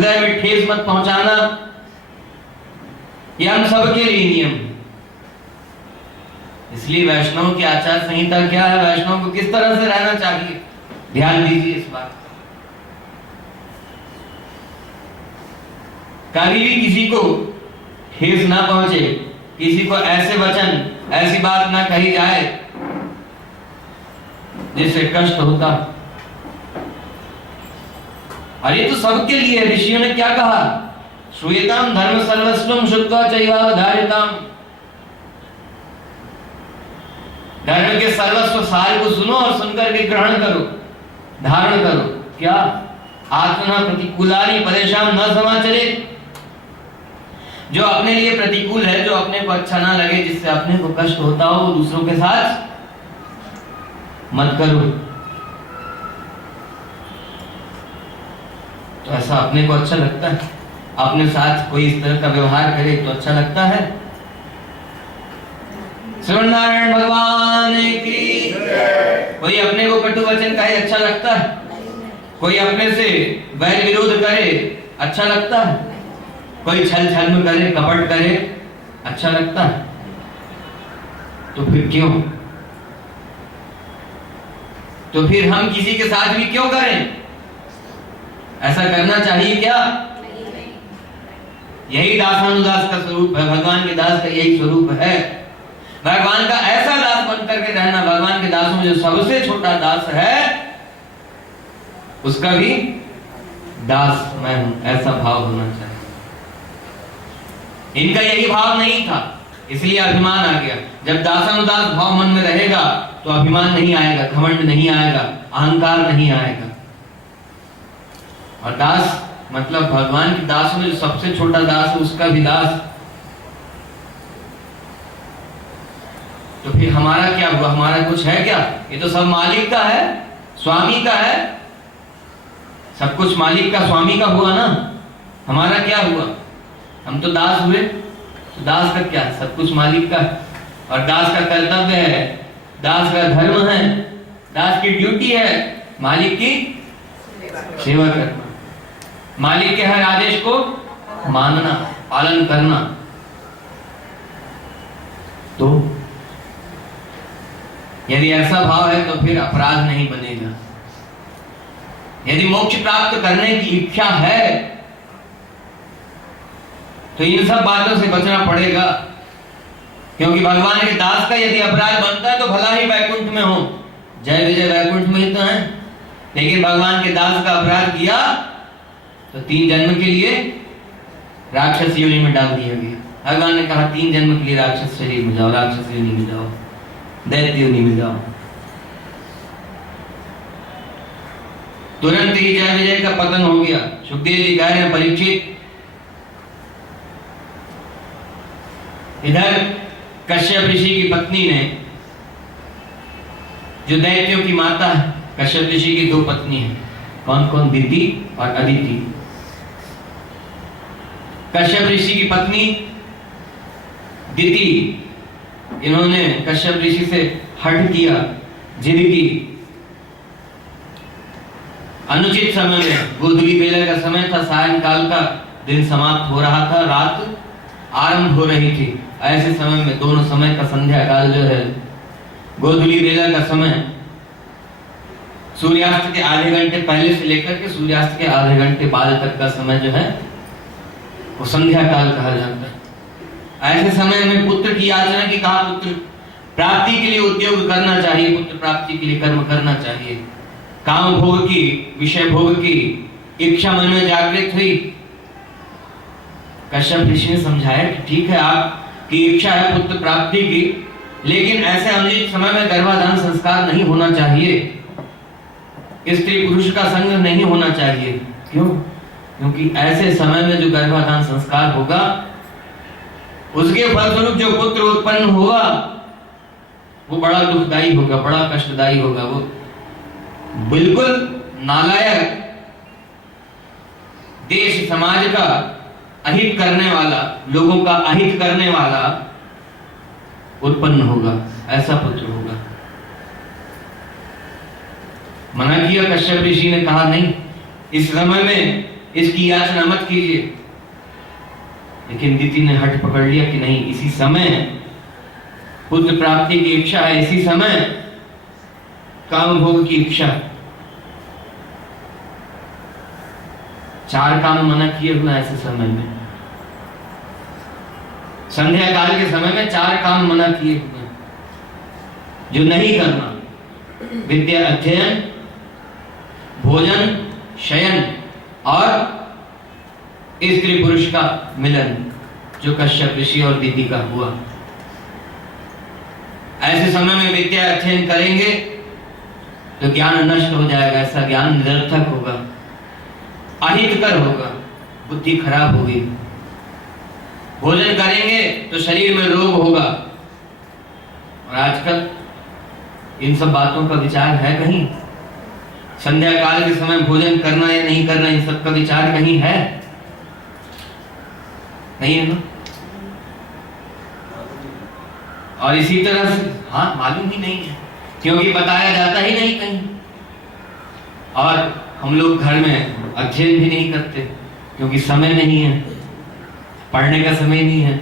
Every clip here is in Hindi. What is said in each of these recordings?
हृदय में ठेस मत पहुंचाना, ये हम सबके लिए नियम है। इसलिए वैष्णव की आचार संहिता क्या है, वैष्णव को किस तरह से रहना चाहिए, ध्यान दीजिए इस बात। कभी भी किसी को ठेस ना पहुंचे, किसी को ऐसे वचन, ऐसी बात ना कही जाए जिससे कष्ट होता। अरे तो सबके लिए ऋषियों ने क्या कहा, श्रूयताम धर्म सर्वस्वम श्रुत्वा चैवावधार्यताम, धर्म के सर्वस्व सार को सुनो और सुनकर के ग्रहण करो, धारण करो। क्या आत्मना प्रतिकूलानि परेशान न समाचरे, जो अपने लिए प्रतिकूल है, जो अपने को अच्छा ना लगे, जिससे अपने को कष्ट होता हो, वो दूसरों के साथ मत करो। तो ऐसा अपने को अच्छा लगता है, अपने साथ कोई इस तरह का व्यवहार करे तो अच्छा लगता है। श्रीनारायण भगवान की। कोई अपने को कटु वचन कहे अच्छा लगता है, कोई अपने से वैर विरोध करे अच्छा लगता है, कोई छल छल करे, कपट करे अच्छा लगता है। तो फिर क्यों, तो फिर हम किसी के साथ भी क्यों करें? ऐसा करना चाहिए क्या? यही दासानुदास का स्वरूप है, भगवान के दास का यही स्वरूप है। भगवान का ऐसा दास बन करके रहना, भगवान के दासों में जो सबसे छोटा दास है उसका भी दास मैं हूं, ऐसा भाव होना चाहिए। इनका यही भाव नहीं था, इसलिए अभिमान आ गया। जब दासानुदास भाव मन में रहेगा तो अभिमान नहीं आएगा, घमंड नहीं आएगा, अहंकार नहीं आएगा। और दास मतलब भगवान के दास में जो सबसे छोटा दास है उसका भी दास। तो फिर हमारा क्या हुआ? हमारा कुछ है क्या? ये तो सब मालिक का है, स्वामी का है। सब कुछ मालिक का, स्वामी का हुआ ना। हमारा क्या हुआ? हम तो दास हुए। तो दास का क्या? सब कुछ मालिक का है। और दास का कर्तव्य है, दास का धर्म है, दास की ड्यूटी है मालिक की सेवा करना, मालिक के हर आदेश को मानना, पालन करना। तो यदि ऐसा भाव है तो फिर अपराध नहीं बनेगा। यदि मोक्ष प्राप्त करने की इच्छा है तो इन सब बातों से बचना पड़ेगा, क्योंकि भगवान के दास का यदि अपराध बनता है तो भला ही वैकुंठ में हो, जय विजय वैकुंठ में ही तो है। लेकिन भगवान के दास का अपराध किया तो 3 जन्म के लिए राक्षस योनि में डाल दिया गया। भगवान ने कहा 3 जन्म के लिए राक्षस शरीर में जाओ, राक्षस योनि में जाओ, दैत्य योनि में जाओ। तुरंत ही जय विजय का पतन हो गया। सुखदेव जी कह रहे हैं, परीक्षित इधर कश्यप ऋषि की पत्नी ने, जो दैत्यों की माता है, कश्यप ऋषि की 2 पत्नी है। कौन कौन? दिति और अदिति। कश्यप ऋषि की पत्नी दिति, इन्होंने कश्यप ऋषि से हठ किया, जिद की। अनुचित समय में, गोधूली बेला का समय था, सायंकाल का दिन समाप्त हो रहा था, रात आरंभ हो रही थी। ऐसे समय में, दोनों समय का संध्या काल जो है, गोधूली बेला का समय, सूर्यास्त के आधे घंटे पहले से लेकर के सूर्यास्त के आधे घंटे बाद तक का समय जो है वो संध्या काल कहा जाता है। ऐसे समय में पुत्र की याचना की, कहा पुत्र प्राप्ति के लिए उद्योग करना चाहिए, पुत्र प्राप्ति के लिए कर्म करना चाहिए। काम भोग की, विषय भोग की इच्छा मन में जागृत हुई। कश्यप ऋषि ने समझाया कि ठीक है, आपकी इच्छा है पुत्र प्राप्ति की, लेकिन ऐसे अनुचित समय में गर्भाधान संस्कार नहीं होना चाहिए, स्त्री पुरुष का संग नहीं होना चाहिए। क्यों? क्योंकि ऐसे समय में जो गर्भाधान संस्कार होगा उसके फलस्वरूप जो पुत्र उत्पन्न होगा वो बड़ा दुखदायी होगा, बड़ा कष्टदायी होगा। वो बिल्कुल नालायक, देश समाज का अहित करने वाला, लोगों का अहित करने वाला उत्पन्न होगा, ऐसा पुत्र होगा। मना किया कश्यप ऋषि ने, कहा नहीं, इस समय में इसकी याचना मत कीजिए। लेकिन दिति ने हट पकड़ लिया कि नहीं, इसी समय पुत्र प्राप्ति की इच्छा है, इसी समय काम भोग की इच्छा। 4 काम मना किए हुए ऐसे समय में, संध्या काल के समय में 4 काम मना किए हुए जो नहीं करना। विद्या अध्ययन, भोजन, शयन और स्त्री पुरुष का मिलन, जो कश्यप ऋषि और दिति का हुआ। ऐसे समय में विद्या अध्ययन करेंगे तो ज्ञान नष्ट हो जाएगा, ऐसा ज्ञान निरर्थक होगा, अहितकर होगा, बुद्धि खराब होगी। भोजन करेंगे तो शरीर में रोग होगा। और आजकल इन सब बातों का विचार है कहीं? संध्या काल के समय भोजन करना या नहीं करना, इन सब का विचार कहीं है? नहीं है ना? और इसी तरह से मालूम ही नहीं है, क्योंकि बताया जाता ही नहीं कहीं। और हम लोग घर में अध्ययन भी नहीं करते, क्योंकि समय नहीं है, पढ़ने का समय नहीं है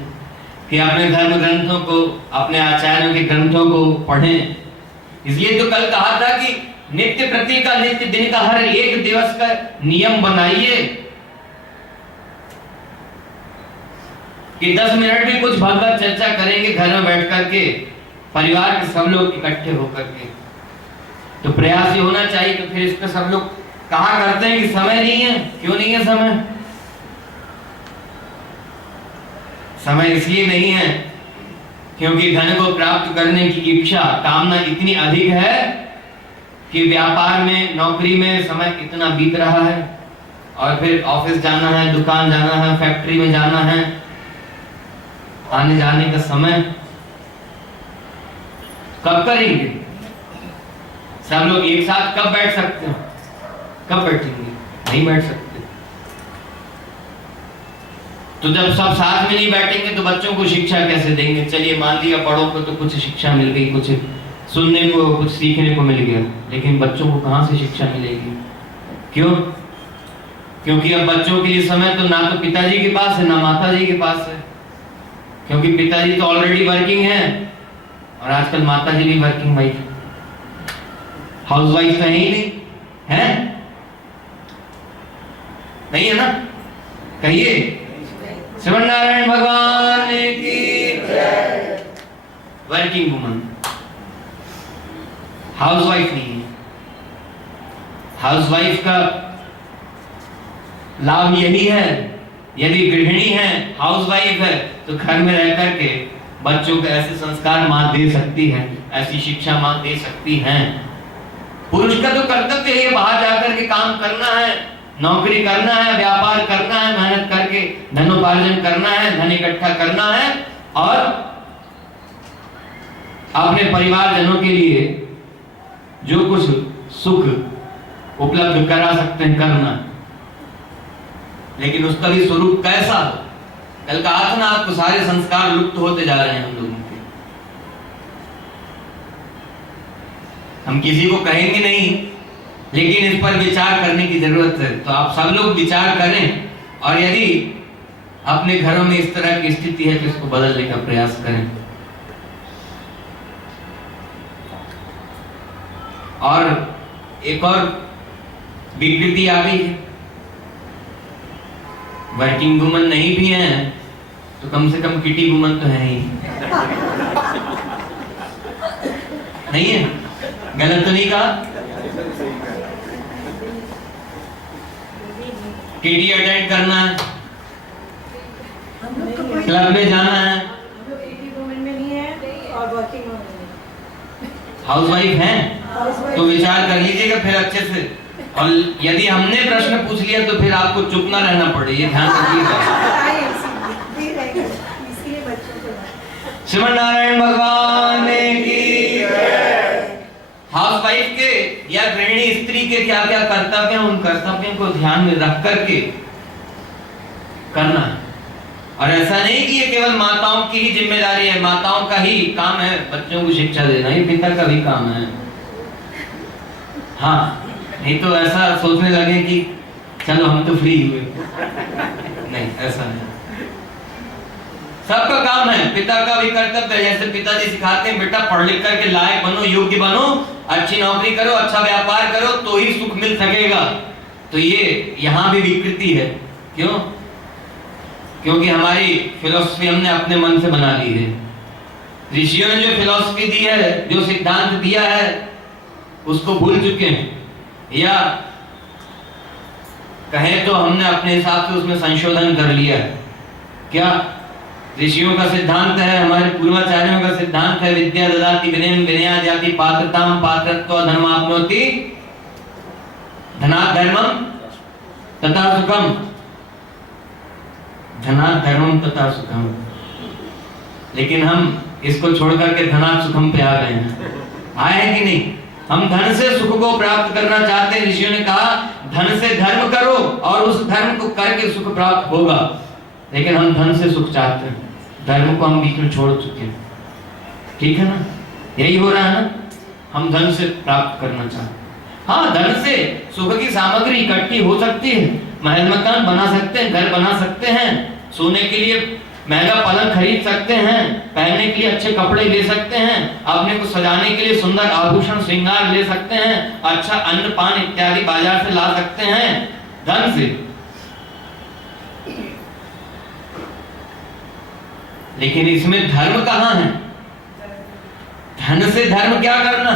कि अपने धर्म ग्रंथों को, अपने आचार्यों के ग्रंथों को पढ़ें। इसलिए तो कल कहा था कि नित्य प्रति का, नित्य दिन का, हर एक दिवस का नियम बनाइए कि 10 मिनट भी कुछ भगवत चर्चा करेंगे घर में बैठ करके, परिवार के सब लोग इकट्ठे होकर के। तो प्रयास ये होना चाहिए। तो फिर इस पे सब लोग कहा करते हैं कि समय नहीं है। क्यों नहीं है समय? समय इसलिए नहीं है क्योंकि धन को प्राप्त करने की इच्छा, कामना इतनी अधिक है कि व्यापार में, नौकरी में समय इतना बीत रहा है, और फिर ऑफिस जाना है, दुकान जाना है, फैक्ट्री में जाना है, आने जाने का समय कब करेंगे? सब लोग एक साथ कब बैठ सकते हैं? कब बैठेंगे? नहीं बैठ सकते। तो जब सब साथ में नहीं बैठेंगे तो बच्चों को शिक्षा कैसे देंगे? चलिए मान लिया बड़ों को तो कुछ शिक्षा मिल गई, कुछ सुनने को, कुछ सीखने को मिल गया, लेकिन बच्चों को कहां से शिक्षा मिलेगी? क्यों? क्योंकि अब बच्चों के लिए समय तो ना तो पिताजी के पास है ना माताजी के पास है, क्योंकि पिताजी तो ऑलरेडी वर्किंग है और आजकल माताजी भी वर्किंग वाइफ, हाउस वाइफ तो है ही नहीं है, नहीं है ना? कहिए श्रीमन नारायण भगवान की जय। वर्किंग वुमन, हाउस वाइफ नहीं है। हाउस वाइफ का लाभ यही है, यदि गृहिणी है, हाउस वाइफ है, तो घर में रह करके बच्चों को ऐसे संस्कार मां दे सकती है, ऐसी शिक्षा मां दे सकती है। पुरुष का तो कर्तव्य है बाहर जाकर के काम करना है, नौकरी करना है, व्यापार करना है, मेहनत करके धनोपार्जन करना है, धन इकट्ठा करना है और अपने परिवारजनों के लिए जो कुछ सुख उपलब्ध करा सकते हैं करना। लेकिन उसका भी स्वरूप कैसा हो? कल कहा था ना आपको, सारे संस्कार लुप्त होते जा रहे हैं हम लोगों के। हम किसी को कहेंगे नहीं, लेकिन इस पर विचार करने की जरूरत है। तो आप सब लोग विचार करें और यदि अपने घरों में इस तरह की स्थिति है तो इसको बदलने का प्रयास करें। और एक और विकृति आ गई है, वर्किंग वुमन नहीं भी है तो कम से कम किटी वुमन तो है ही। नहीं है? गलत तो नहीं कहा? किटी अटेंड करना है, क्लब में जाना है, हाउस वाइफ है तो विचार कर लीजिएगा फिर अच्छे से। और यदि हमने प्रश्न पूछ लिया तो फिर आपको चुप ना रहना पड़े, ये ध्यान रखिएगा। श्रीमन नारायण भगवान की जय। हाउस वाइफ के या गृहिणी स्त्री के क्या क्या कर्तव्य हैं, उन कर्तव्यों को ध्यान में रख करके करना है। और ऐसा नहीं कि ये केवल माताओं की ही जिम्मेदारी है, माताओं का ही काम है बच्चों को शिक्षा देना, ये पिता का भी काम है। हाँ, नहीं तो ऐसा सोचने लगे कि चलो हम तो फ्री हुए। नहीं, ऐसा नहीं। सबका काम है, पिता का भी कर्तव्य है। जैसे पिताजी सिखाते हैं बेटा पढ़ लिख करके लायक बनो, योग्य बनो, अच्छी नौकरी करो, अच्छा व्यापार करो, तो ही सुख मिल सकेगा। तो ये यहाँ भी विकृति है। क्यों? क्योंकि हमारी फिलॉसफी हमने अपने मन से बना ली है। ऋषियों ने जो फिलॉसफी दी है, जो सिद्धांत दिया है, उसको भूल चुके हैं, या कहें तो हमने अपने हिसाब से उसमें संशोधन कर लिया है। क्या? ऋषियों का सिद्धांत है, हमारे पूर्वाचार्यों का सिद्धांत है, विद्या ददाति विनयं विनयात् याति पात्रतां पात्रत्वात् धर्माप्नोति धनात् धर्मं तथा सुखम, धनात् धर्मं तथा सुखम। लेकिन हम इसको छोड़ करके धनात् सुखम पे आ गए हैं। आए हैं कि नहीं? हम धन से सुख को प्राप्त करना चाहते हैं। ऋषियों ने कहा धन से धर्म करो और उस धर्म को करके सुख प्राप्त होगा। लेकिन हम धन से सुख चाहते हैं, धर्म को हम बीच में छोड़ चुके हैं। ठीक है ना? यही हो रहा है ना? हम धन से प्राप्त करना चाहते हैं। हाँ, धन से सुख की सामग्री इकट्ठी हो सकती है, महल मकान बना सकते हैं, घर बना सकते हैं, सोने के लिए महंगा पलंग खरीद सकते हैं, पहनने के लिए अच्छे कपड़े ले सकते हैं, अपने को सजाने के लिए सुंदर आभूषण श्रृंगार ले सकते हैं, अच्छा अन्न पान इत्यादि बाजार से ला सकते हैं धन से। लेकिन इसमें धर्म कहाँ है? धन से धर्म क्या करना?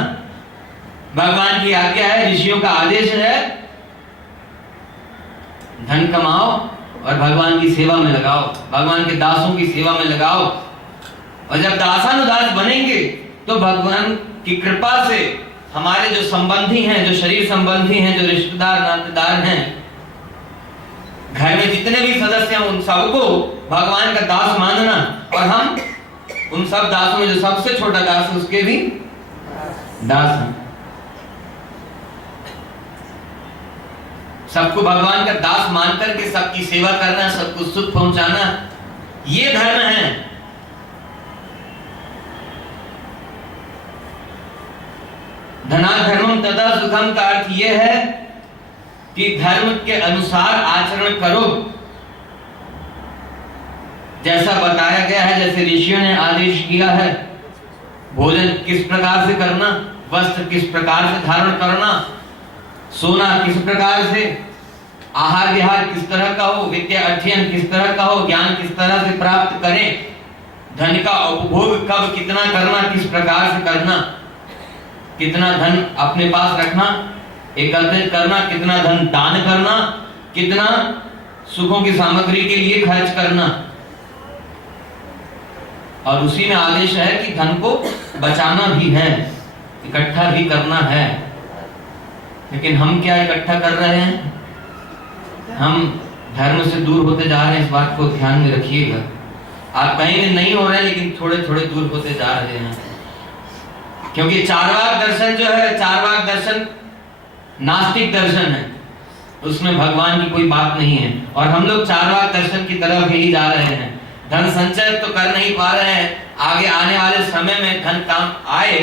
भगवान की आज्ञा है, ऋषियों का आदेश है, धन कमाओ और भगवान की सेवा में लगाओ, भगवान के दासों की सेवा में लगाओ। और जब दासानुदास बनेंगे तो भगवान की कृपा से हमारे जो संबंधी हैं, जो शरीर संबंधी हैं, जो रिश्तेदार नातेदार हैं, घर में जितने भी सदस्य हैं, उन सबको भगवान का दास मानना। और हम उन सब दासों में जो सबसे छोटा दास है उसके भी दास हैं। सबको भगवान का दास मान करके सबकी सेवा करना, सबको सुख पहुंचाना, ये धर्म है। धनात् धर्मं तथा सुखम का अर्थ यह है कि धर्म के अनुसार आचरण करो, जैसा बताया गया है, जैसे ऋषियों ने आदेश किया है। भोजन किस प्रकार से करना, वस्त्र किस प्रकार से धारण करना, सोना किस प्रकार से, आहार विहार किस तरह का हो, विद्या अध्ययन किस तरह का हो, ज्ञान किस तरह से प्राप्त करें, धन का उपभोग कब कितना करना, किस प्रकार से करना, कितना धन अपने पास रखना, एकत्रित करना, कितना धन दान करना, कितना सुखों की सामग्री के लिए खर्च करना। और उसी में आदेश है कि धन को बचाना भी है, इकट्ठा भी करना है। लेकिन हम क्या इकट्ठा कर रहे हैं? हम धर्म से दूर होते जा रहे हैं। इस बात को ध्यान में रखिएगा। आप कहीं नहीं हो रहे हैं, लेकिन थोड़े थोड़े दूर होते जा रहे हैं। क्योंकि चार्वाक दर्शन जो है, चार्वाक दर्शन नास्तिक दर्शन है, उसमें भगवान की कोई बात नहीं है। और हम लोग चार्वाक दर्शन की तरफ ही जा रहे हैं। धन संचय तो कर नहीं पा रहे हैं, आगे आने वाले समय में धन काम आए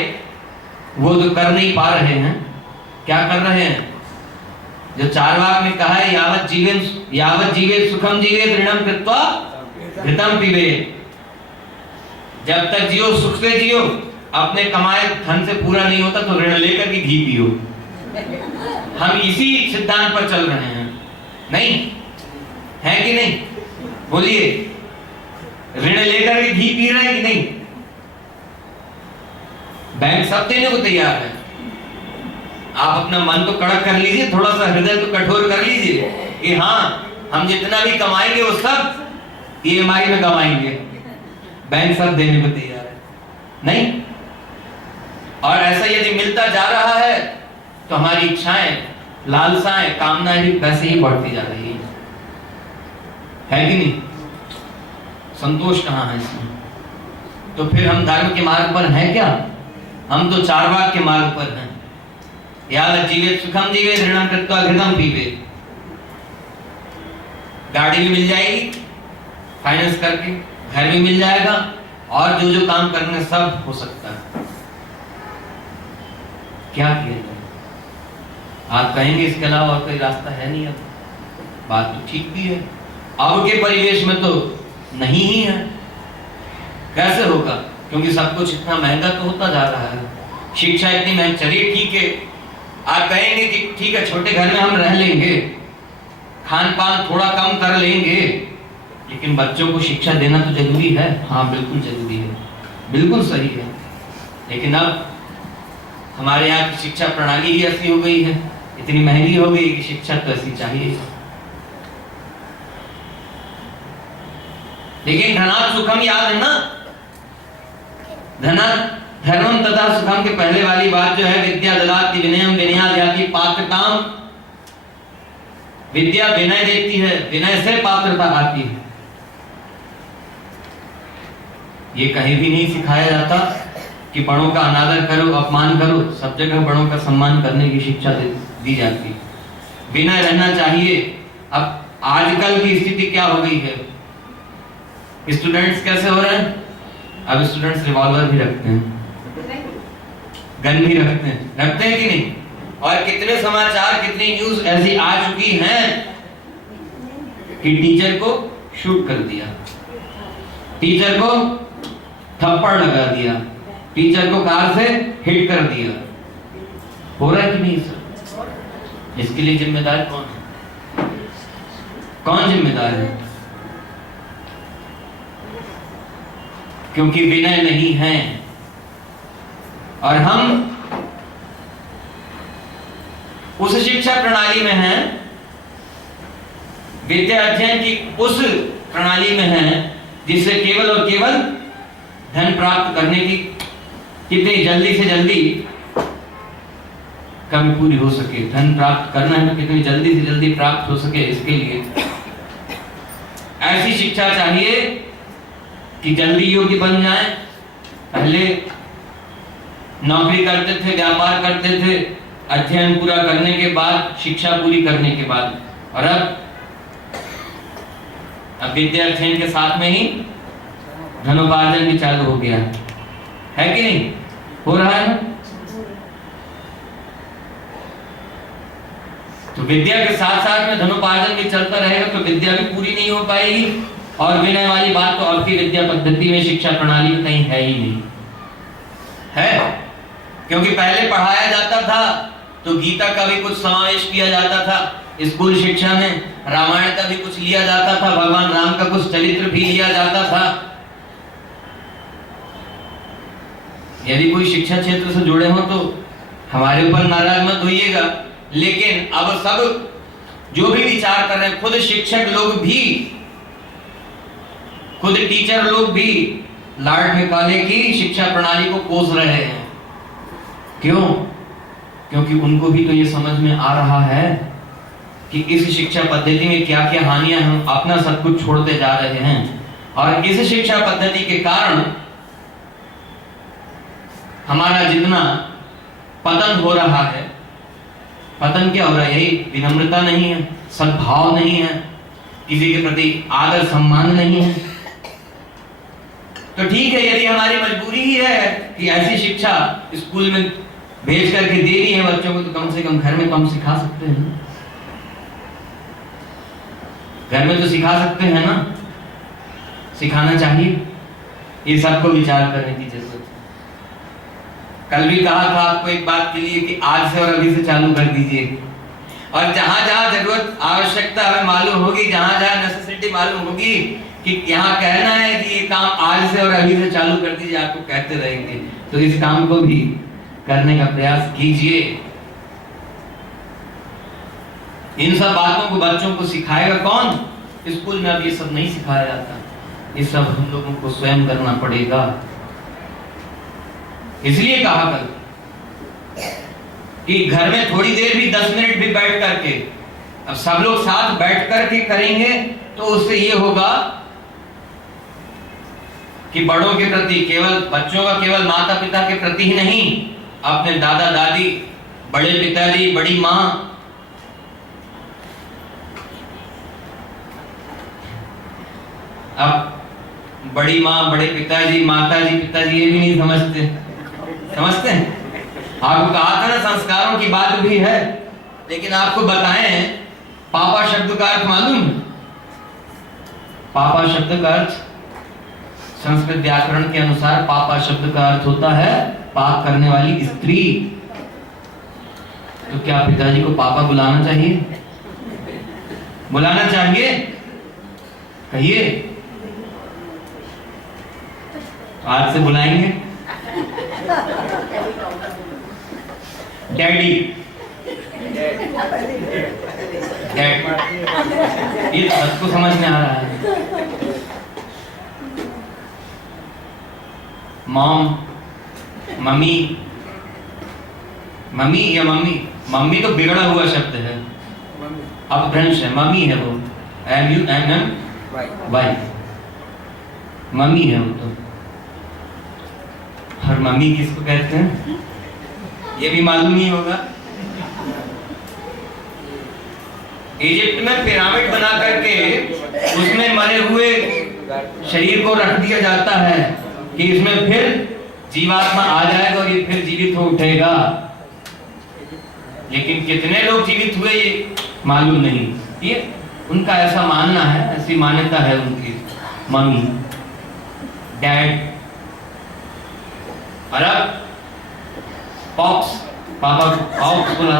वो तो कर नहीं पा रहे हैं। क्या कर रहे हैं? जो चार्वाक ने कहा है, यावत जीवे सुखम जीवे ऋणम कृत्वा घृतम पीबे। जब तक जियो सुख से जियो, अपने कमाए धन से पूरा नहीं होता तो ऋण लेकर के घी पियो। हम इसी सिद्धांत पर चल रहे हैं, नहीं है कि नहीं? बोलिए, ऋण लेकर के घी पी रहे हैं कि नहीं? बैंक सब देने को तैयार है। आप अपना मन तो कड़क कर लीजिए, थोड़ा सा हृदय तो कठोर कर लीजिए कि हाँ, हम जितना भी कमाएंगे वो सब EMI में कमाएंगे। बैंक सब देने को तैयार है, नहीं? और ऐसा यदि मिलता जा रहा है तो हमारी इच्छाएं, लालसाएं, कामनाएं भी वैसे ही बढ़ती जा रही है कि नहीं? संतोष कहाँ है इसमें? तो फिर हम धर्म के मार्ग पर हैं क्या? हम तो चार्वाक के मार्ग पर हैं। यावत जीवेत सुखम जीवेत ऋणम कृत्वा घृतम पीबेत। गाड़ी भी मिल जाएगी फाइनेंस करके, घर भी मिल जाएगा, और जो जो काम करने सब हो सकता है। क्या किया जाए? आप कहेंगे इसके अलावा और कोई रास्ता है नहीं। अब बात तो ठीक भी है, अब के परिवेश में तो नहीं ही है। कैसे होगा? क्योंकि सब कुछ इतना महंगा तो होता जा रहा है, शिक्षा इतनी महंगी। चलिए ठीक है, आप कहेंगे कि ठीक है छोटे घर में हम रह लेंगे, खान पान थोड़ा कम कर लेंगे, लेकिन बच्चों को शिक्षा देना तो जरूरी है। हाँ बिल्कुल जरूरी है, बिल्कुल सही है। लेकिन अब हमारे यहाँ की शिक्षा प्रणाली ही ऐसी हो गई है, इतनी महंगी हो गई कि शिक्षा तो ऐसी चाहिए। लेकिन धनात् सुखम याद है ना, धनात् धर्मम तथा सुखम के पहले वाली बात जो है, विद्या ददाति विनयम विनयाद् याति पात्रताम। विद्या विनय देती है, विनय से पात्रता आती है। ये कहीं भी नहीं सिखाया जाता कि बड़ों का अनादर करो, अपमान करो। सब जगह बड़ों का सम्मान करने की शिक्षा दी जाती है, विनय रहना चाहिए। अब आजकल की स्थिति क्या हो गई है, स्टूडेंट्स कैसे हो रहे हैं? अब स्टूडेंट्स रिवॉल्वर भी रखते हैं, गन भी रखते हैं कि नहीं? और कितने समाचार, कितनी न्यूज ऐसी आ चुकी हैं कि टीचर को शूट कर दिया, टीचर को थप्पड़ लगा दिया, टीचर को कार से हिट कर दिया। हो रहा है कि नहीं सर? इसके लिए जिम्मेदार कौन है? कौन जिम्मेदार है? क्योंकि विनय नहीं है। और हम उस शिक्षा प्रणाली में हैं, विद्या अध्ययन की उस प्रणाली में हैं जिससे केवल और केवल धन प्राप्त करने की कितनी जल्दी से जल्दी कमी पूरी हो सके। धन प्राप्त करना है तो कितनी जल्दी से जल्दी प्राप्त हो सके, इसके लिए ऐसी शिक्षा चाहिए कि जल्दी योग्य बन जाए। पहले नौकरी करते थे, व्यापार करते थे, अध्ययन पूरा करने के बाद, शिक्षा पूरी करने के बाद, और अब विद्या अध्ययन के साथ में ही धनोपार्जन भी चालू हो गया है कि नहीं? हो रहा है ना? तो विद्या के साथ साथ में धनोपार्जन भी चलता रहेगा तो विद्या भी पूरी नहीं हो पाएगी। और विनय वाली बात तो अब की विद्या पद्धति में, शिक्षा प्रणाली में कहीं है ही नहीं है। क्योंकि पहले पढ़ाया जाता था तो गीता का भी कुछ समावेश किया जाता था स्कूल शिक्षा में, रामायण का भी कुछ लिया जाता था, भगवान राम का कुछ चरित्र भी लिया जाता था। यदि कोई शिक्षा क्षेत्र से जुड़े हो तो हमारे ऊपर नाराज मत होइएगा, लेकिन अब सब जो भी विचार कर रहे हैं, खुद शिक्षक लोग भी, खुद टीचर लोग भी लॉर्ड मैकॉले की शिक्षा प्रणाली को कोस रहे हैं। क्यों? क्योंकि उनको भी तो ये समझ में आ रहा है कि इस शिक्षा पद्धति में क्या क्या हानियां, हम अपना सब कुछ छोड़ते जा रहे हैं। और इस शिक्षा पद्धति के कारण हमारा जितना पतन हो रहा है, पतन क्या हो रहा है? यही विनम्रता नहीं है, सद्भाव नहीं है, किसी के प्रति आदर सम्मान नहीं है। तो ठीक है, यदि हमारी मजबूरी ही है कि ऐसी शिक्षा स्कूल में भेज करके देनी है बच्चों को, तो कम से कम घर में तो हम सिखा सकते हैं। घर में तो सिखा सकते हैं ना, सिखाना चाहिए। ये सबको विचार करने की जरूरत है। कल भी कहा था आपको एक बात के लिए कि आज से और अभी से चालू कर दीजिए, और जहां जहां जरूरत, आवश्यकता हमें मालूम होगी, जहां जहां नेसेसिटी मालूम होगी कि यहाँ कहना है कि ये काम आज से और अभी से चालू कर दीजिए, आपको कहते रहेंगे। तो इस काम को भी करने का प्रयास कीजिए। इन सब बातों को बच्चों को सिखाएगा कौन? स्कूल में अब ये सब नहीं सिखाया जाता, ये सब हम लोगों को स्वयं करना पड़ेगा। इसलिए कहा कल कि घर में थोड़ी देर भी 10 मिनट भी बैठ करके, अब सब लोग साथ बैठ करके करेंगे तो उससे ये होगा कि बड़ों के प्रति, केवल बच्चों का केवल माता पिता के प्रति ही नहीं, अपने दादा दादी, बड़े पिताजी, बड़ी माँ, अब बड़ी माँ, बड़े पिताजी, माताजी, पिताजी ये भी नहीं समझते हैं। आपको कहा था ना संस्कारों की बात भी है, लेकिन आपको बताएं पापा शब्द का अर्थ मालूम है? पापा शब्द का अर्थ संस्कृत व्याकरण के अनुसार पापा शब्द का अर्थ होता है पाप करने वाली स्त्री। तो क्या पिताजी को पापा बुलाना चाहिए? बुलाना चाहिए? कहिए, आज से बुलाएंगे। डैडी, डैड, ये सबको समझ में आ रहा है। मॉम, मम्मी, मम्मी या मम्मी, मम्मी तो बिगड़ा हुआ शब्द है, अपभ्रंश है। मम्मी है वो, MUMM वाई, मम्मी है वो तो। और मम्मी किसको कहते हैं ये भी मालूम नहीं होगा। इजिप्ट में पिरामिड बना करके उसमें मरे हुए शरीर को रख दिया जाता है कि इसमें फिर जीवात्मा आ जाएगा और ये फिर जीवित हो उठेगा। लेकिन कितने लोग जीवित हुए ये मालूम नहीं। ये उनका ऐसा मानना है, ऐसी मान्यता है उनकी। मम्मी, डैड, और अब पॉप्स, पापा पॉप्स बोला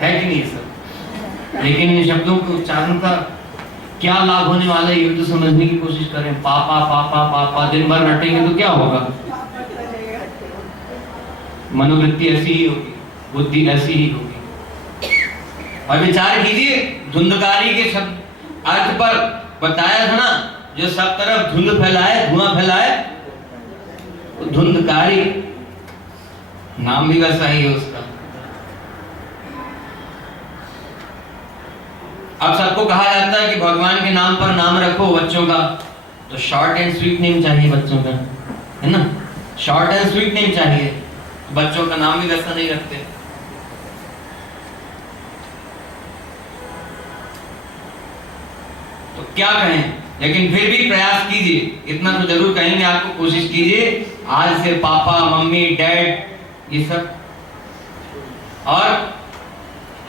है कि नहीं सब। लेकिन इन शब्दों के उच्चारण का क्या लाभ होने वाला है ये तो समझने की कोशिश करें। पापा पापा पापा दिन भर रटेंगे तो क्या होगा? मनोवृत्ति ऐसी ही होगी, बुद्धि ऐसी ही होगी। और विचार कीजिए, धुंधकारी के शब्द अर्थ पर बताया था ना, जो सब तरफ धुंध फैलाए, धुआं फैलाए, तो धुंधकारी नाम भी वैसा ही है उसका। अब सबको कहा जाता है कि भगवान के नाम पर नाम रखो बच्चों का, तो शॉर्ट एंड स्वीट नेम चाहिए बच्चों का, है ना? शॉर्ट एंड स्वीट नेम चाहिए। बच्चों का नाम भी वैसा नहीं रखते। तो क्या कहें, लेकिन फिर भी प्रयास कीजिए, इतना तो जरूर कहेंगे आपको, कोशिश कीजिए आज से पापा, मम्मी, डैड ये सब, और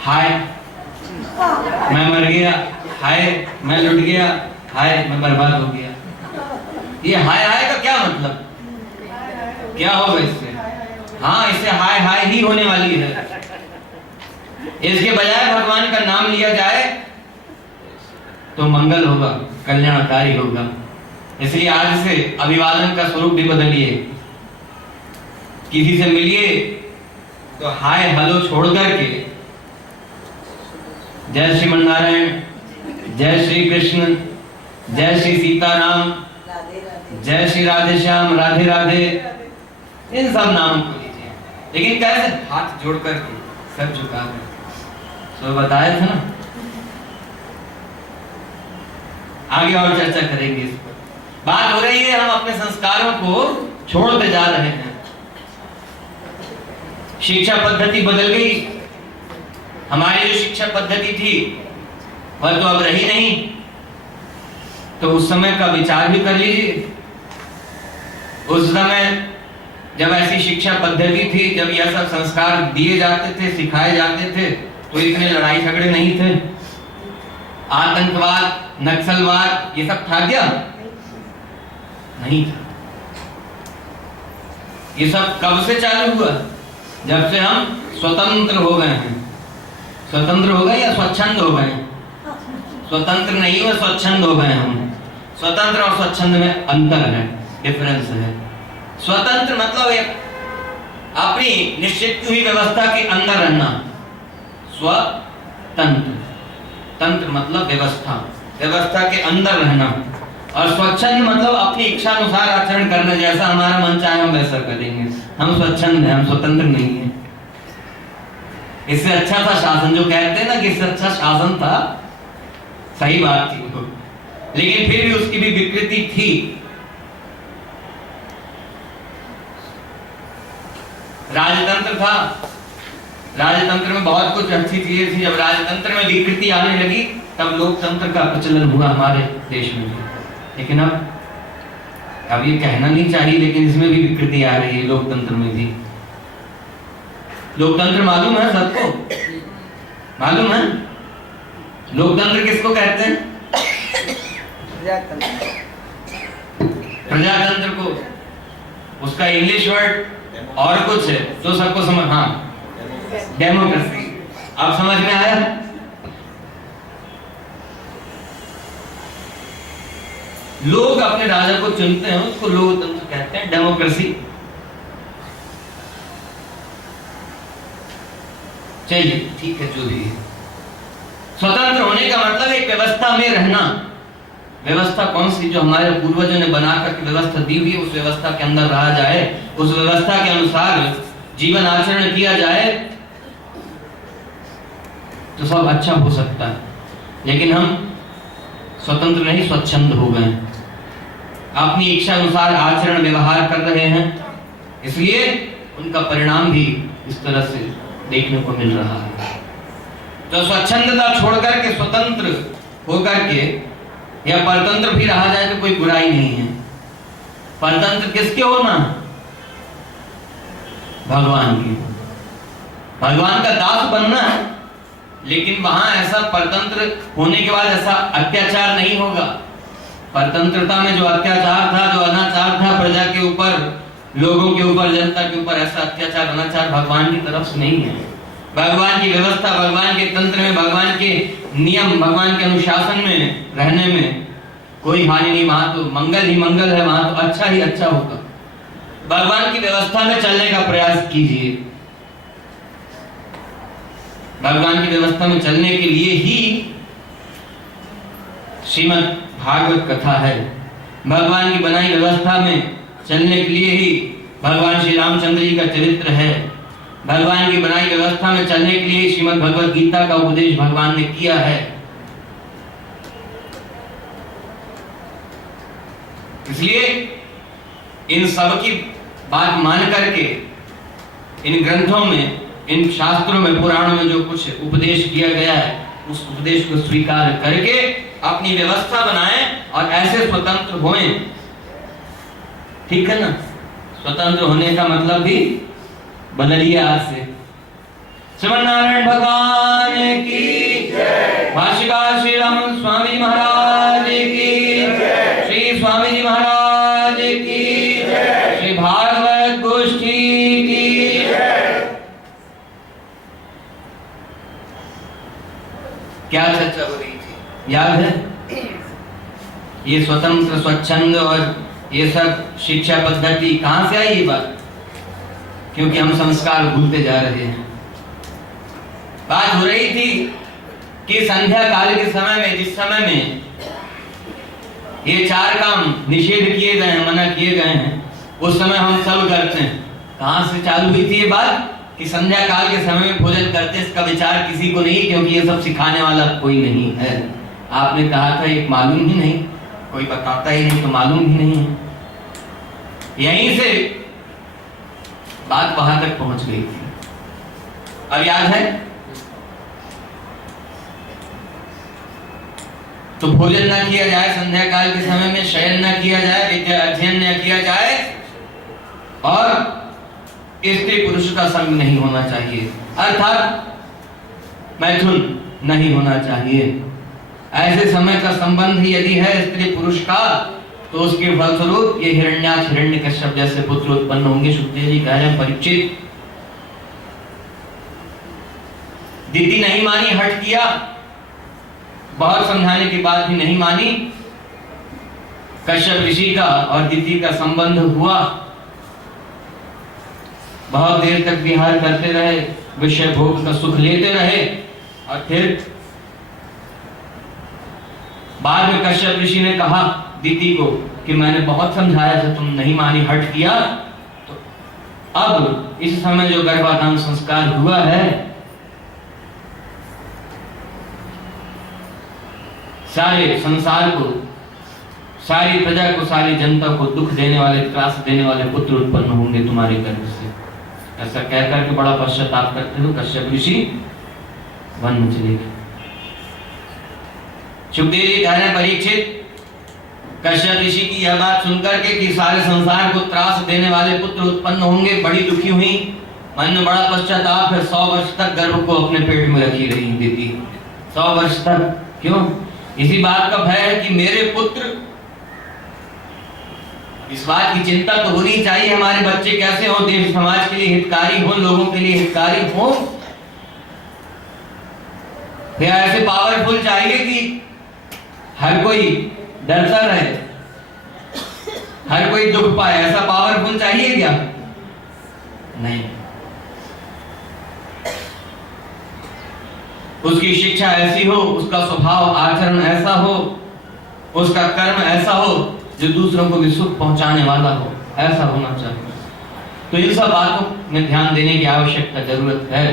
हाय मैं मर गया, हाय मैं लुट गया, हाय मैं बर्बाद हो गया। ये हाय हाय का क्या मतलब, क्या होगा इससे? हाँ, इससे हाय हाय ही होने वाली है। इसके बजाय भगवान का नाम लिया जाए तो मंगल होगा, कल्याणकारी होगा। इसलिए आज से अभिवादन का स्वरूप भी बदलिए। किसी से मिलिए तो हाय हेलो छोड़ करके जय श्रीमन नारायण, जय श्री कृष्ण, जय श्री सीताराम, जय श्री राधे श्याम, राधे राधे, इन सब नामों को लीजिए। लेकिन कैसे? हाथ जोड़ करके, सर झुका कर। सो बताया था ना, आगे और चर्चा करेंगे इस पर। बात हो रही है हम अपने संस्कारों को छोड़ते जा रहे हैं। शिक्षा पद्धति बदल गई। हमारी जो शिक्षा पद्धति थी वह तो अब रही नहीं। तो उस समय का विचार भी कर लीजिए। उस समय जब ऐसी शिक्षा पद्धति थी, जब यह सब संस्कार दिए जाते थे, सिखाए जाते थे, तो इतने लड़ाई झगड़े नहीं थे। आतंकवाद, नक्सलवाद ये सब था क्या? नहीं था। ये सब कब से चालू हुआ? जब से हम स्वतंत्र हो गए हैं। स्वतंत्र हो गए या स्वच्छंद हो गए? स्वतंत्र नहीं हुए, स्वच्छंद हो गए हम। स्वतंत्र और स्वच्छंद में अंतर है, डिफरेंस है। स्वतंत्र मतलब एक अपनी निश्चित हुई व्यवस्था के अंदर रहना, स्वतंत्र। तंत्र मतलब व्यवस्था, व्यवस्था के अंदर रहना। और स्वच्छंद मतलब अपनी इच्छा अनुसार आचरण करना, जैसा हमारा मन चाहे हम वैसा करेंगे। हम स्वच्छंद हैं, हम स्वतंत्र नहीं है। इससे अच्छा था शासन, जो कहते हैं ना कि इससे अच्छा शासन था, सही बात थी वो, लेकिन फिर भी उसकी भी विकृति थी। राजतंत्र था, राजतंत्र में बहुत कुछ अच्छी चीजें थी। जब राजतंत्र में विकृति आने लगी तब लोकतंत्र का प्रचलन हुआ हमारे देश में भी। लेकिन अब ये कहना नहीं चाहिए, लेकिन इसमें भी विकृति आ रही है, लोकतंत्र में भी। लोकतंत्र मालूम है सबको? मालूम है लोकतंत्र किसको कहते हैं? प्रजातंत्र को। उसका इंग्लिश वर्ड और कुछ है जो सबको समझ, हाँ, डेमोक्रेसी। अब समझ में आया? लोग अपने राजा को चुनते हैं, उसको लोकतंत्र कहते हैं, डेमोक्रेसी। चलिए ठीक है, जो भी है। स्वतंत्र होने का मतलब एक व्यवस्था में रहना। व्यवस्था कौन सी? जो हमारे पूर्वजों ने बनाकर के व्यवस्था दी हुई है, उस व्यवस्था के अंदर रहा जाए, उस व्यवस्था के अनुसार जीवन आचरण किया जाए तो सब अच्छा हो सकता है। लेकिन हम स्वतंत्र नहीं, स्वच्छंद हो गए, अपनी इच्छा अनुसार आचरण व्यवहार कर रहे हैं, इसलिए उनका परिणाम भी इस तरह से देखने को मिल रहा है। तो स्वच्छंदता छोड़कर के स्वतंत्र होकर के या परतंत्र भी रहा जाए तो कोई बुराई नहीं है। परतंत्र किसके होना? भगवान की। भगवान का दास बनना है, लेकिन वहां ऐसा परतंत्र होने के बाद ऐसा अत्याचार नहीं होगा। परतंत्रता में जो अत्याचार था, जो अनाचार था प्रजा के ऊपर, लोगों के ऊपर, जनता के ऊपर, ऐसा अत्याचार अनाचार भगवान की तरफ से नहीं है। भगवान की व्यवस्था, भगवान के तंत्र में, भगवान के नियम, भगवान के अनुशासन में रहने में कोई हानि नहीं। वहां तो मंगल ही मंगल है, वहां तो अच्छा ही अच्छा होगा। भगवान की व्यवस्था में चलने का प्रयास कीजिए। भगवान की व्यवस्था में चलने के लिए ही श्रीमद् भागवत कथा है। भगवान की बनाई व्यवस्था में चलने के लिए ही भगवान श्री रामचंद्र जी का चरित्र है। भगवान की बनाई व्यवस्था में चलने के लिए श्रीमद् भगवत गीता का उपदेश भगवान ने किया है। इसलिए इन सब की बात मान करके इन ग्रंथों में, इन शास्त्रों में, पुराणों में जो कुछ उपदेश किया गया है, उस उपदेश को स्वीकार करके अपनी व्यवस्था बनाएं और ऐसे स्वतंत्र होएं। ठीक है ना? स्वतंत्र होने का मतलब भी बदलिए आज से। श्रीमन नारायण भगवान की जय। भाष्यकार श्री राम स्वामी महाराज की जय। श्री स्वामी जी महाराज की जय। श्री भागवत गोष्ठी की जय। क्या चर्चा हो रही थी याद है? ये स्वतंत्र, स्वच्छंद और ये सब शिक्षा पद्धति कहां से आई ये बात? क्योंकि हम संस्कार भूलते जा रहे हैं। बात हो रही थी कि संध्या काल के समय में, जिस समय में ये चार काम निषेध किए गए हैं, मना किए गए हैं, उस समय हम सब करते हैं। कहां से चालू हुई थी ये बात कि संध्या काल के समय में भोजन करते, इसका विचार किसी को नहीं, क्योंकि ये सब सिखाने वाला कोई नहीं है। आपने कहा था एक मालूम ही नहीं, कोई बताता ही नहीं तो मालूम ही नहीं है। यहीं से बात वहां तक पहुंच गई थी। अब याद है? तो भोजन ना किया जाए संध्या काल के समय में, शयन ना किया जाए, विद्या अध्ययन न किया जाए, और स्त्री पुरुष का संग नहीं होना चाहिए, अर्थात मैथुन नहीं होना चाहिए। ऐसे समय का संबंध यदि है स्त्री पुरुष का, तो उसके फलस्वरूप ये हिरण्याक्ष, हिरण्यकश्यप जैसे पुत्र उत्पन्न होंगे। सुखदेव जी कह रहे हैं परीक्षित, दीदी नहीं मानी, हट किया, बहुत समझाने के बाद भी नहीं मानी। कश्यप ऋषि का और दीदी का संबंध हुआ, बहुत देर तक विहार करते रहे, विषय भोग का सुख लेते रहे, और फिर बाद में कश्यप ऋषि ने कहा दीदी को कि मैंने बहुत समझाया था, तुम नहीं मानी, हट किया, तो अब इस समय जो गर्भाधान संस्कार हुआ है, सारे संसार को, सारी प्रजा को, सारी जनता को दुख देने वाले, त्रास देने वाले पुत्र उत्पन्न होंगे तुम्हारे गर्भ से। ऐसा कह करके बड़ा पश्चाताप करते हुए कश्यप ऋषि वन में चले गए। सुखदेव जी कह रहे हैं परीक्षित, कश्यप ऋषि की यह बात सुनकर के कि सारे संसार को त्रास देने वाले पुत्र उत्पन्न होंगे, बड़ी दुखी हुई, मन में बड़ा पश्चाताप है, 100 वर्ष तक गर्भ को अपने पेट में रखी रही दीदी, 100 वर्ष तक। क्यों? इसी बात का भय है कि मेरे पुत्र, इस बात की चिंता तो होनी चाहिए हमारे बच्चे कैसे हो, देश समाज के लिए हितकारी हो, लोगों के लिए हितकारी हो। फिर ऐसे पावरफुल चाहिए कि हर कोई डरता रहे, हर कोई दुख पाए, ऐसा पावरफुल चाहिए क्या? नहीं। उसकी शिक्षा ऐसी हो, उसका स्वभाव आचरण ऐसा हो, उसका कर्म ऐसा हो जो दूसरों को भी सुख पहुंचाने वाला हो, ऐसा होना चाहिए। तो इन सब बातों में ध्यान देने की आवश्यकता जरूरत है।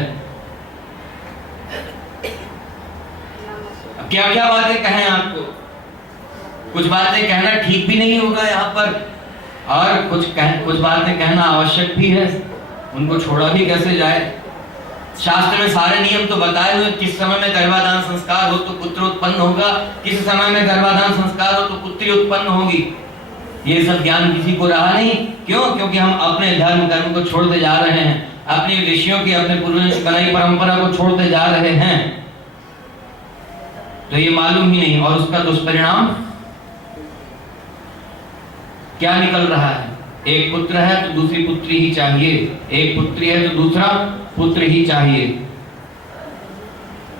अब क्या क्या बातें कहें आपको, कुछ बातें कहना ठीक भी नहीं होगा यहाँ पर, और कुछ बातें कहना आवश्यक भी है, उनको छोड़ा भी कैसे जाए। शास्त्र में सारे नियम तो बताए हुए, किस समय में गर्भाधान संस्कार हो तो पुत्र उत्पन्न होगा, किस समय में गर्भाधान संस्कार हो तो पुत्री उत्पन्न होगी। ये सब ज्ञान किसी को रहा नहीं। क्यों? क्योंकि हम अपने धर्म कर्म को छोड़ते जा रहे हैं, अपने ऋषियों की, अपने पूर्वजों की बनाई परंपरा को छोड़ते जा रहे हैं, तो ये मालूम ही नहीं। और उसका दुष्परिणाम क्या निकल रहा है? एक पुत्र है तो दूसरी पुत्री ही चाहिए, एक पुत्री है तो दूसरा पुत्र ही चाहिए,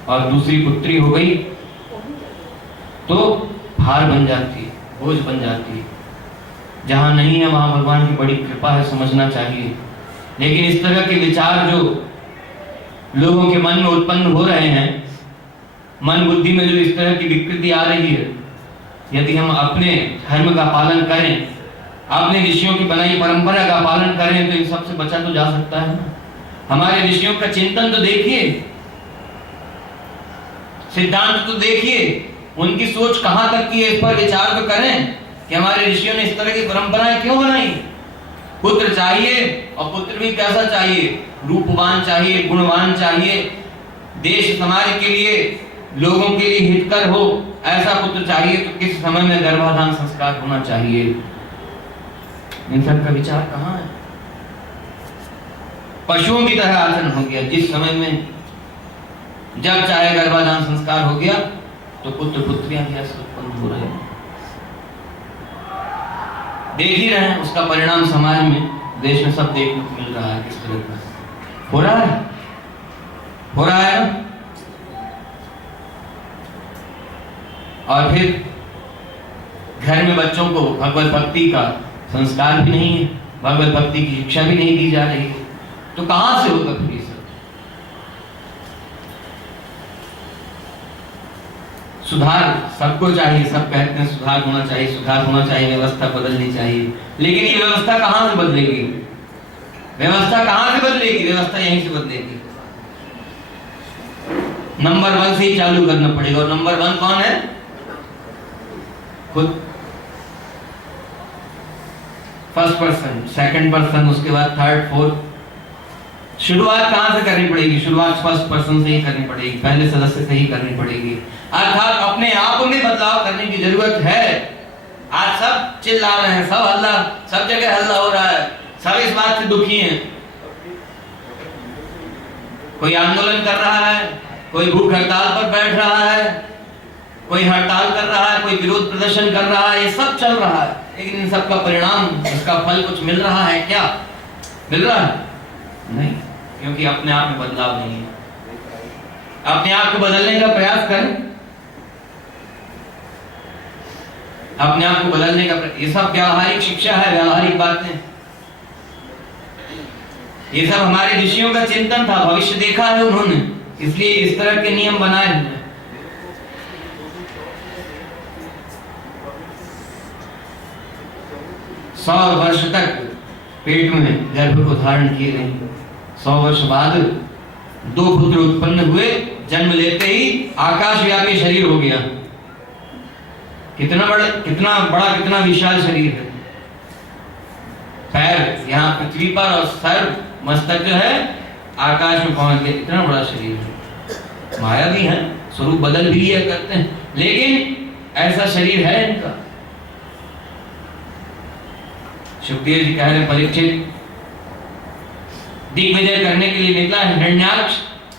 और दूसरी पुत्री हो गई तो भार बन जाती है, बोझ बन जाती है। जहां नहीं है वहां भगवान की बड़ी कृपा है, समझना चाहिए। लेकिन इस तरह के विचार जो लोगों के मन में उत्पन्न हो रहे हैं, मन बुद्धि में जो इस तरह की विकृति आ रही है, यदि हम अपने धर्म का पालन करें, अपने ऋषियों की बनाई परंपरा का पालन करें, तो इन सब से बचा तो जा सकता है ना। हमारे ऋषियों का चिंतन तो देखिए, सिद्धांत तो देखिए, उनकी सोच कहां तक की है, इस पर विचार तो करें कि हमारे ऋषियों ने इस तरह की परंपराएं क्यों बनाई। पुत्र चाहिए, और पुत्र भी कैसा चाहिए? रूपवान चाहिए, गुणवान चाहिए, देश समाज के लिए, लोगों के लिए हितकर हो, ऐसा पुत्र चाहिए। तो किस समय में गर्भाधान संस्कार होना चाहिए? इन सब का विचार कहां है? पशुओं की तरह आचरण हो गया। जिस समय में जब चाहे गर्भाधान संस्कार हो गया तो पुत्र पुत्रियां भी ऐसे उत्पन्न हो रहे हैं। देख ही रहे हैं उसका परिणाम समाज में, देश में सब देखने को मिल रहा है किस तरह का हो रहा है, हो रहा है ना। और फिर घर में बच्चों को भगवत भक्ति का संस्कार भी नहीं है, भगवत भक्ति की शिक्षा भी नहीं दी जा रही है, तो कहां से होगा फिर ये सब? सुधार सबको चाहिए, सब कहते हैं सुधार होना चाहिए, सुधार होना चाहिए, व्यवस्था बदलनी चाहिए। लेकिन ये व्यवस्था कहां से बदलेगी? व्यवस्था कहां से बदलेगी? व्यवस्था यहीं से बदलेगी। नंबर 1 से ही चालू करना पड़ेगा। और नंबर 1 कौन है? खुद। फर्स्ट पर्सन, सेकंड पर्सन, उसके बाद थर्ड, फोर्थ। शुरुआत कहां से करनी पड़ेगी? शुरुआत फर्स्ट पर्सन से ही करनी पड़ेगी, पहले सदस्य से ही करनी पड़ेगी। अर्थात अपने आप में बदलाव करने की जरूरत है। आज सब चिल्ला रहे हैं, सब हल्ला, सब जगह हल्ला हो रहा है, सब इस बात से दुखी हैं। कोई आंदोलन कर रहा है, कोई भूख हड़ताल पर बैठ रहा है, कोई हड़ताल कर रहा है, कोई विरोध प्रदर्शन कर रहा है, ये सब चल रहा है। लेकिन इन सब का परिणाम, इसका फल कुछ मिल रहा है क्या? मिल रहा है? नहीं, क्योंकि अपने आप में बदलाव नहीं है। अपने आप को बदलने का प्रयास करें, अपने आप को बदलने का ये सब व्यावहारिक शिक्षा है, व्यावहारिक बातें। ये सब हमारे ऋषियों का चिंतन था, भविष्य देखा है उन्होंने, इसलिए इस तरह के नियम बनाए हैं। 100 वर्ष तक पेट में गर्भ को धारण किए रहे, 100 वर्ष बाद 2 पुत्र उत्पन्न हुए, जन्म लेते ही आकाशव्यापी शरीर हो गया। कितना बड़ा, कितना विशाल शरीर है। पैर यहाँ पृथ्वी पर और सर, मस्तक जो है आकाश में पहुंच गया। इतना बड़ा शरीर है। माया भी है, स्वरूप बदल भी लिया करते हैं, लेकिन ऐसा शरीर है इनका। सुखदेव जी कह रहे, परीक्षित दिग्विजय करने के लिए निकला हिरण्याक्ष।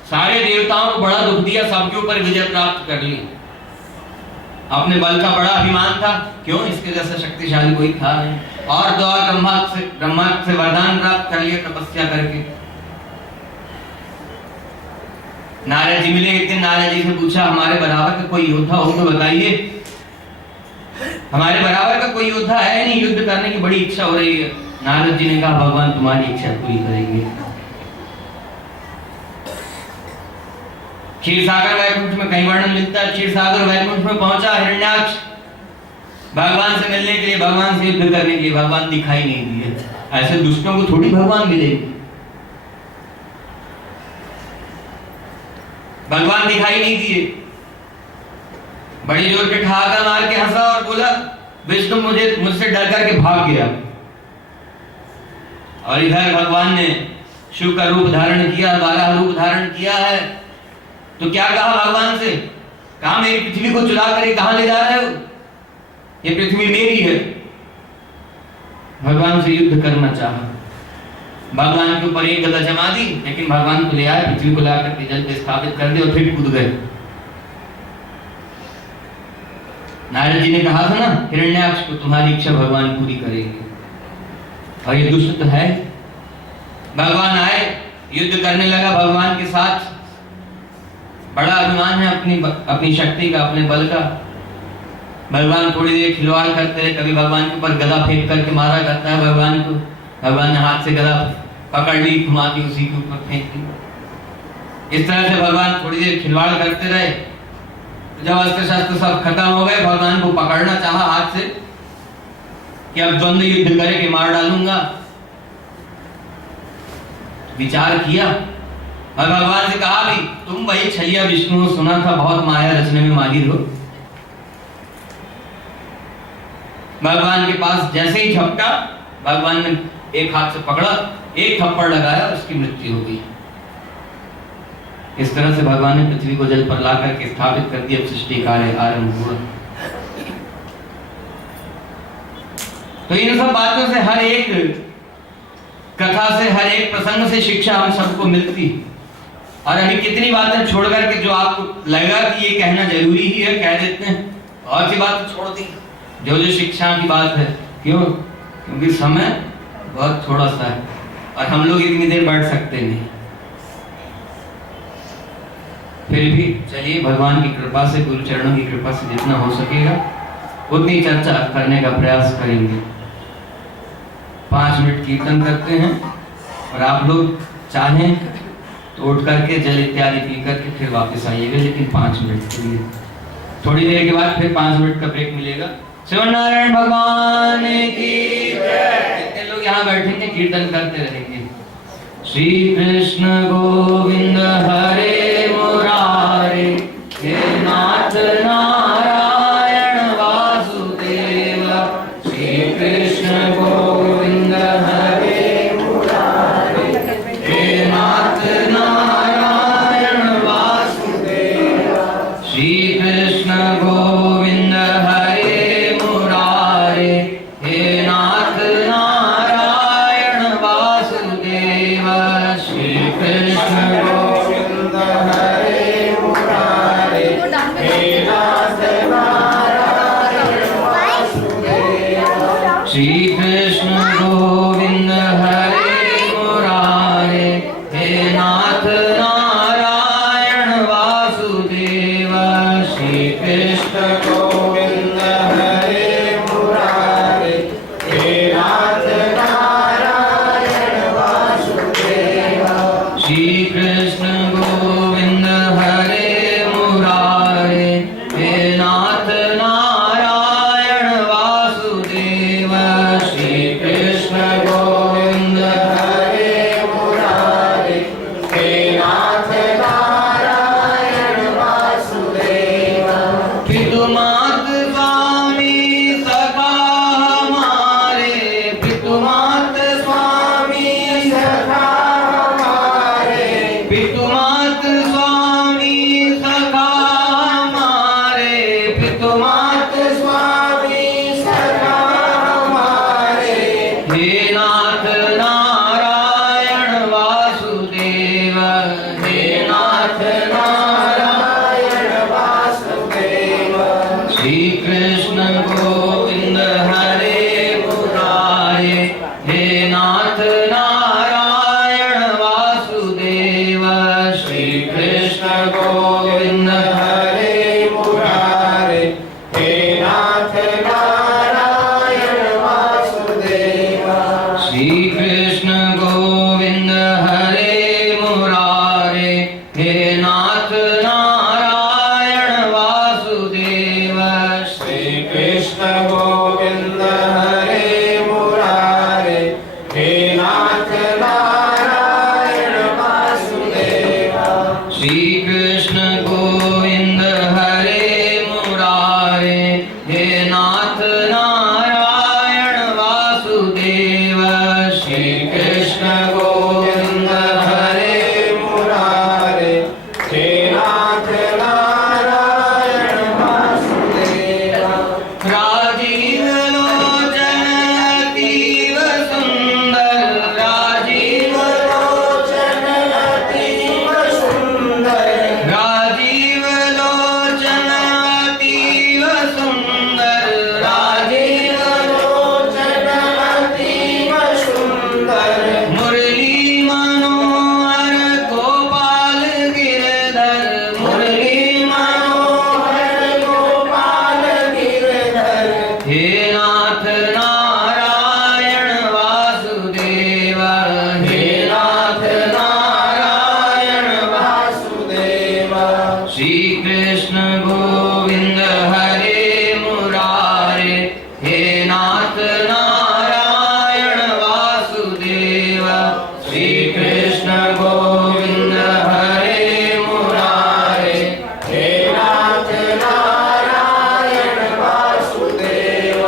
सारे देवताओं को बड़ा दुख दिया, सबके ऊपर विजय प्राप्त कर ली। अपने बल का बड़ा अभिमान था, क्यों? इसके जैसा शक्तिशाली कोई था नहीं। और तो और ब्रह्मा से वरदान प्राप्त कर लिया तपस्या करके। नारद जी मिले एक दिन, नारद जी से पूछा हमारे बराबर का कोई योद्धा हो तो बताइए। हमारे बराबर का कोई योद्धा है नहीं, युद्ध करने की बड़ी इच्छा हो रही है। नारद जी ने कहा भगवान तुम्हारी इच्छा पूरी करेंगे। क्षीरसागर वैकुंठ में कई वर्णन मिलता है। क्षीरसागर वैकुंठ में पहुंचा हिरण्याक्ष भगवान से मिलने के लिए, भगवान से युद्ध करने के लिए। भगवान दिखाई नहीं दिए। ऐसे दुष्टों को थोड़ी भगवान मिलेगी। भगवान दिखाई नहीं दिए। बड़ी जोर के ठहाका मार के हंसा और बोला विष्णु मुझसे डर करके भाग गया। और इधर भगवान ने शिव का रूप धारण किया, 12 रूप धारण किया है। तो क्या कहा भगवान से? कहा मेरी पृथ्वी को चुरा कर कहां ले जा रहे हो? ये पृथ्वी मेरी है। भगवान से युद्ध करना चाहा। भगवान के ऊपर एक गदा जमा दी, लेकिन भगवान को ले आए, पृथ्वी को लाकर के जल पे स्थापित कर दिया और फिर कूद गए। नारद जी ने कहा था ना हिरण्याक्ष को तुम्हारी इच्छा भगवान पूरी करेंगे। और ये दुष्ट तो है। भगवान आए, युद्ध करने लगा भगवान के साथ। बड़ा अभिमान है अपनी शक्ति का, अपने बल का। भगवान थोड़ी देर खिलवाड़ करते हैं, कभी भगवान के ऊपर गदा फेंक करके मारा जाता है भगवान को। भगवान ने हाथ से गदा पकड़ ली, घुमा दी, उसी के ऊपर फेंक दी। इस तरह से भगवान थोड़ी देर खिलवाड़ करते रहे। जब अस्त्र शस्त्र सब खत्म हो गए, भगवान को पकड़ना चाहा हाथ से कि अब द्वंद्व युद्ध करके मार डालूंगा। विचार किया और भगवान से कहा भी तुम वही छलिया विष्णु हो, सुना था बहुत माया रचने में माहिर हो। भगवान के पास जैसे ही झपटा, भगवान ने एक हाथ से पकड़ा, एक थप्पड़ लगाया, उसकी मृत्यु हो गई। इस तरह से भगवान ने पृथ्वी को जल पर ला करके स्थापित कर दिया। सृष्टि कार्य आरंभ हुआ। तो इन सब बातों से, हर एक कथा से, हर एक प्रसंग से शिक्षा हम सबको मिलती। और अभी कितनी बातें छोड़ करके जो आपको लगा कि ये कहना जरूरी ही है, कह देते हैं। और सी बात छोड़ दी जो शिक्षा की बात है। क्यों? क्योंकि समय बहुत थोड़ा सा है और हम लोग इतनी देर बैठ सकते नहीं। फिर भी चलिए भगवान की कृपा से, गुरु चरणों की कृपा से जितना हो सकेगा उतनी चर्चा करने का प्रयास करेंगे। 5 मिनट कीर्तन करते हैं और आप लोग चाहें तो उठ करके जल इत्यादि पी करके फिर वापस आइएगा, लेकिन 5 मिनट के लिए। थोड़ी देर के बाद फिर 5 मिनट का ब्रेक मिलेगा। शिव नारायण भगवान की जय। जितने लोग यहाँ बैठेंगे कीर्तन करते रहेंगे। श्री कृष्ण गोविंद हरे मुरारे, हे नाथ नारायण वासुदेव। श्री कृष्ण गोविंद हरे मुरारे, हे नाथ नारायण वासुदेव। श्री कृष्ण गोविंद हरे मुरारे, हे नाथ नारायण वासुदेव। श्री कृष्ण गोविंद हरे मुरारे, हे नाथ नारायण वासुदेव। श्री कृष्ण गोविंद हरे मुरारे, हे नाथ नारायण वासुदेव। श्री कृष्ण गोविंद हरे मुरारे, हे नाथ नारायण वासुदेव। श्री कृष्ण गोविंद हरे मुरारे, हे नाथ नारायण वासुदेव। श्री कृष्ण गोविंद हरे मुरारे, हे नाथ नारायण वासुदेव। पितुमा गोविंद हरे मुरारे, हे नाथ नारायण वासुदेव। श्री कृष्ण गोविंद हरे मुरारे, हे नाथ नारायण वासुदेव। श्री कृष्ण गोविंद हरे मुरारे, हे नाथ नारायण वासुदेव। श्री कृष्ण गोविंद हरे मुरारे, हे नाथ नारायण वासुदेव। श्री कृष्ण गोविंद हरे मुरारे, हे नाथ नारायण वासुदेव। राजीव लोचन अतीव सुंदर, राजीव लोचन अतीव सुंदर, राजीव लोचन अतीव सुंदर, राजीव लोचन अतीव सुंदर। मुरली मनोहर गोपाल गिरधर, मुरली मनोहर गोपाल गिरधर, हे नाथ नारायण वासुदेव। हे नाथ नारायण वासुदेव। श्री कृष्ण गोविंद हरे मुरारे, हे नाथ नारायण वासुदेव। श्री कृष्ण गोविंद हरे मुरारे, हे नाथ नारायण वासुदेव।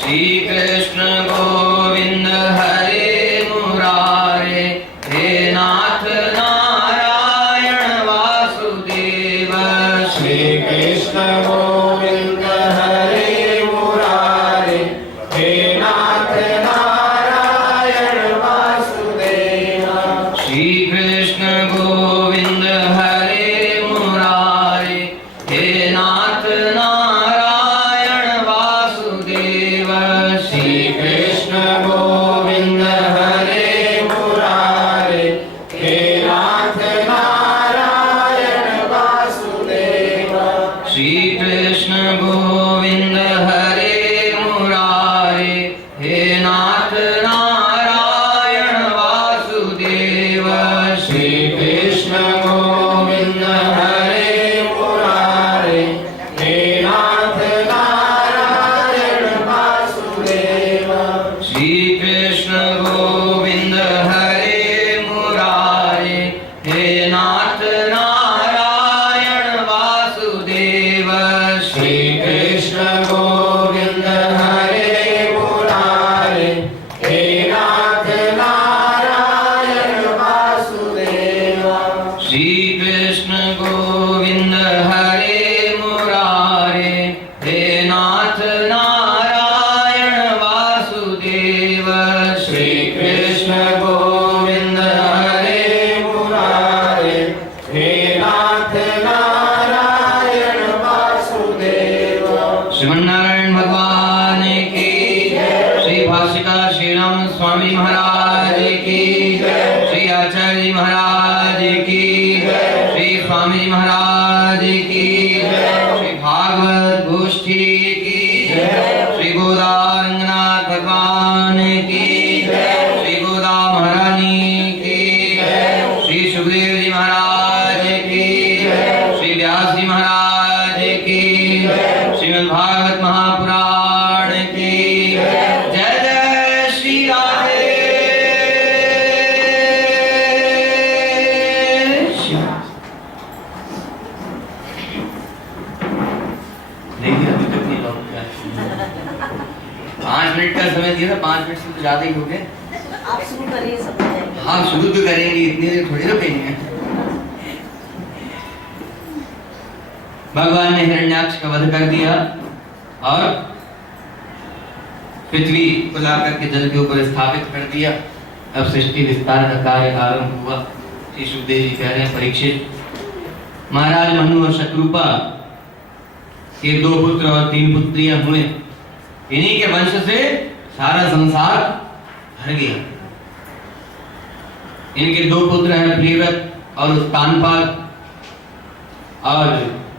श्री कृष्ण गोविंद हरे मुरारे, हे नाथ नारायण वासुदेव। श्री कृष्ण गोविंद हरे मुरारे, हे नाथ नारायण वासुदेव। श्री कृष्ण गोविंद हरे मुरारे, हे नाथ नारायण वासुदेव। श्री कृष्ण गोविंद हरे मुरारे, हे नाथ नारायण वासुदेव। श्री कृष्ण गोविंद हरे मुरारे, हे नाथ नारायण वासुदेव। श्री कृष्ण गोविंद हरे मुरारे, हे नाथ नारायण वासुदेव। श्री कृष्ण गोविंद हरे मुरारे, हे नाथ नारायण वासुदेव। श्री कृष्ण गोविंद हरे मुरारे, हे नाथ नारायण वासुदेव। श्री कृष्ण गोविंद हरे मुरारे, हे नाथ नारायण वासुदेव। श्री कृष्ण गोविंद हरे मुरारे, हे नाथ नारायण वासुदेव। श्रीमन्नारायण भगवान की श्री भाष्यकार श्री राम स्वामी महाराज की श्री आचार्य जी महाराज की श्री स्वामी जी महाराज की श्री भागवत गोष्ठी की श्री गोदा रंगनाथ भगवान की श्री गोदा महारानी की श्री सुखदेव जी महाराज की श्री व्यास जी महाराज की श्रीमद् भागवत महापुराण की जय जय श्री राधे श्याम। देखिए अभी तक नहीं लौटा। 5 मिनट का समय दिया था, 5 मिनट से तो ज्यादा ही हो गए। आप शुरू करिए, सब हो जाएगा। हाँ शुरू तो करेंगे, इतनी देर थोड़ी रुकेंगे। भगवान ने हिरण्याक्ष का वध कर दिया और पृथ्वी को ला करके जल के ऊपर स्थापित कर दिया। अब सृष्टि विस्तार का कार्य आरंभ हुआ। श्री सुखदेव जी कह रहे हैं, परीक्षित महाराज मनु और शत्रुपा के 2 पुत्र और 3 पुत्रियां हुए। इन्हीं के वंश से सारा संसार भर गया। इनके 2 पुत्र हैं प्रियव्रत और उत्तानपाद, और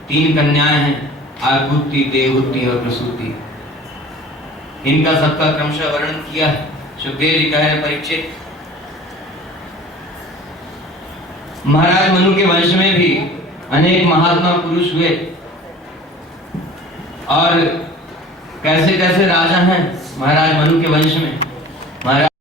3 कन्याएं हैं, आकुति, देवहुति और प्रसूति। इनका सबका क्रमशः वर्णन किया है। सुखदेव जी कह रहे परीक्षित, महाराज मनु के वंश में भी अनेक महात्मा पुरुष हुए और कैसे कैसे राजा हैं महाराज मनु के वंश में। महाराज